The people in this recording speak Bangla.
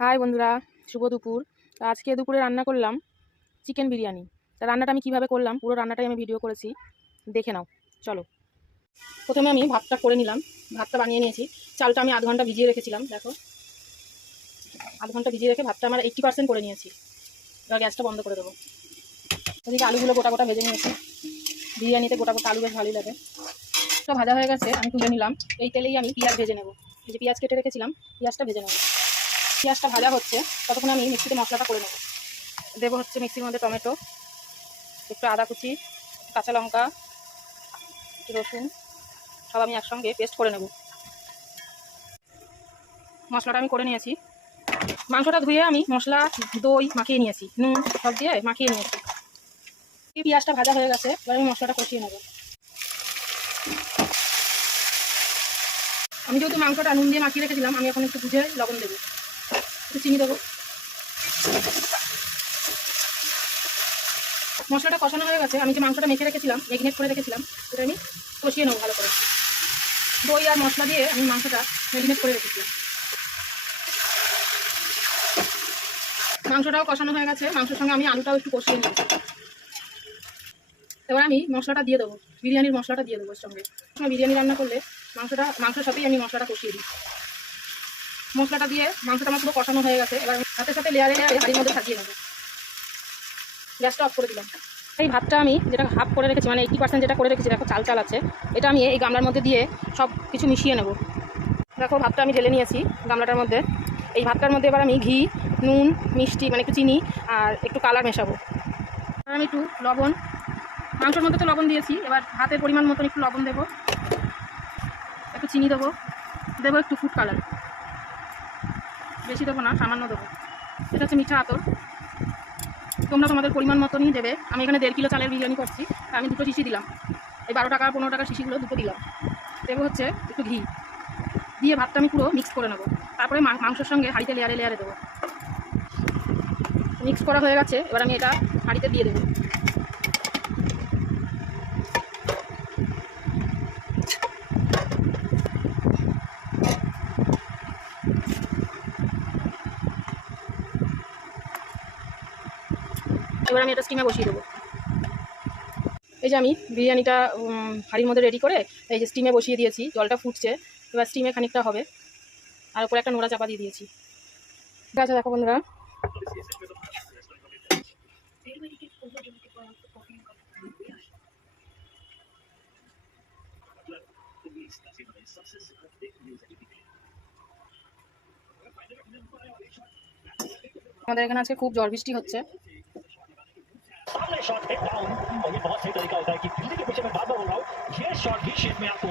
হাই বন্ধুরা, শুভ দুপুর। তো আজকে দুপুরে রান্না করলাম চিকেন বিরিয়ানি। তা রান্নাটা আমি কিভাবে করলাম পুরো রান্নাটাই আমি ভিডিও করেছি, দেখে নাও। চলো, প্রথমে আমি ভাতটা করে নিলাম। ভাতটা বানিয়ে নিয়েছি। চালটা আমি আধ ঘন্টা ভিজিয়ে রেখেছিলাম, দেখো আধ ঘন্টা ভিজিয়ে রেখে ভাতটা আমার 80% করে নিয়েছি। এবার গ্যাসটা বন্ধ করে দেবো। ওদিকে আলুগুলো গোটা গোটা ভেজে নিয়েছি। বিরিয়ানিতে গোটা গোটা আলু বেশ ভালোই লাগে। তো ভাজা হয়ে গেছে, আমি তুলে নিলাম। এই তেলেই আমি পেঁয়াজ ভেজে নেবো। এই যে পেঁয়াজ কেটে রেখেছিলাম, পেঁয়াজটা ভেজে নেবো। পেঁয়াজটা ভাজা হচ্ছে ততক্ষণে আমি মিক্সিতে মশলাটা করে নেবো। দেবো হচ্ছে মিক্সির মধ্যে টমেটো, একটু আদা কুচি, কাঁচা লঙ্কা, একটু রসুন, সব আমি একসঙ্গে পেস্ট করে নেব। মশলাটা আমি করে নিয়েছি। মাংসটা ধুয়ে আমি মশলা, দই মাখিয়ে নিয়েছি, নুন সব দিয়ে মাখিয়ে নিয়েছি। পেঁয়াজটা ভাজা হয়ে গেছে, এবার আমি মশলাটা কষিয়ে নেব। আমি যেহেতু মাংসটা নুন দিয়ে মাখিয়ে রেখেছিলাম, আমি এখন একটু বুঝে লবণ দেবো, একটু চিনি দেবো। মশলাটা কষানো হয়ে গেছে, আমি যে মাংসটা মেখে রেখেছিলাম, ম্যাগনেট করে রেখেছিলাম, ওটা আমি কষিয়ে নেবো ভালো করে। দই আর মশলা দিয়ে আমি মাংসটা ম্যাগনেট করে রেখেছিলাম। মাংসটাও কষানো হয়ে গেছে, মাংসের সঙ্গে আমি আলুটাও একটু কষিয়ে নিয়েছি। এবার আমি মশলাটা দিয়ে দেবো, বিরিয়ানির মশলাটা দিয়ে দেবো। এর সঙ্গে বিরিয়ানি রান্না করলে মাংসের সাথেই আমি মশলাটা কষিয়ে দিই। মশলাটা দিয়ে মাংসটা আমার পুরো কষানো হয়ে গেছে। এবার হাতের সাথে লেয়ারে লেয়ারে হাঁড়ির মধ্যে সাজিয়ে নেবো। গ্যাসটা অফ করে দিলাম। এই ভাতটা আমি যেটা হাফ করে রেখেছি, মানে 80% যেটা করে রেখেছি, দেখো চাল চাল আছে, এটা আমি এই গামলার মধ্যে দিয়ে সব কিছু মিশিয়ে নেব। দেখো ভাতটা আমি ঢেলে নিয়েছি গামলাটার মধ্যে। এই ভাতটার মধ্যে এবার আমি ঘি, নুন, মিষ্টি মানে একটু চিনি আর একটু কালার মেশাবো। আর আমি একটু লবণ, মাংসের মধ্যে তো লবণ দিয়েছি, এবার ভাতের পরিমাণ মতন একটু লবণ দেবো, একটু চিনি দেবো, দেবো একটু ফুড কালার, বেশি দেবো না, সামান্য দেবো। এটা হচ্ছে মিঠা আতর, তোমরা তোমাদের পরিমাণ মতনই দেবে। আমি এখানে 1.5 কিলো চালের বিরিয়ানি করছি, আমি 2টো শিশি দিলাম। এই 12 টাকা 15 টাকার শিশিগুলো 2টো দিলাম। দেবো হচ্ছে একটু ঘি, দিয়ে ভাতটা আমি পুরো মিক্স করে নেবো। তারপরে মাংসের সঙ্গে হাঁড়িতে লেয়ারে লেয়ারে দেবো। মিক্স করা হয়ে গেছে, এবার আমি এটা হাঁড়িতে দিয়ে দেবো। এবার আমি এটা স্টিমে বসিয়ে দেবো। এই যে আমি বিরিয়ানিটা হাঁড়ির মধ্যে রেডি করে এই যে স্টিমে বসিয়ে দিয়েছি, জলটা ফুটছে। এবার স্টিমে খানিকটা হবে, আর উপরে একটা নোড়া চাপা দিয়ে দিয়েছি। ঠিক আছে, দেখো বন্ধুরা, আমাদের এখানে আজকে খুব ঝড় বৃষ্টি হচ্ছে। सामने शॉट हिट डाउन और ये बहुत सही तरीका होता है कि फील्डिंग के पीछे मैं बार बार बोल रहा हूँ, ये शॉट ही शेप में आपको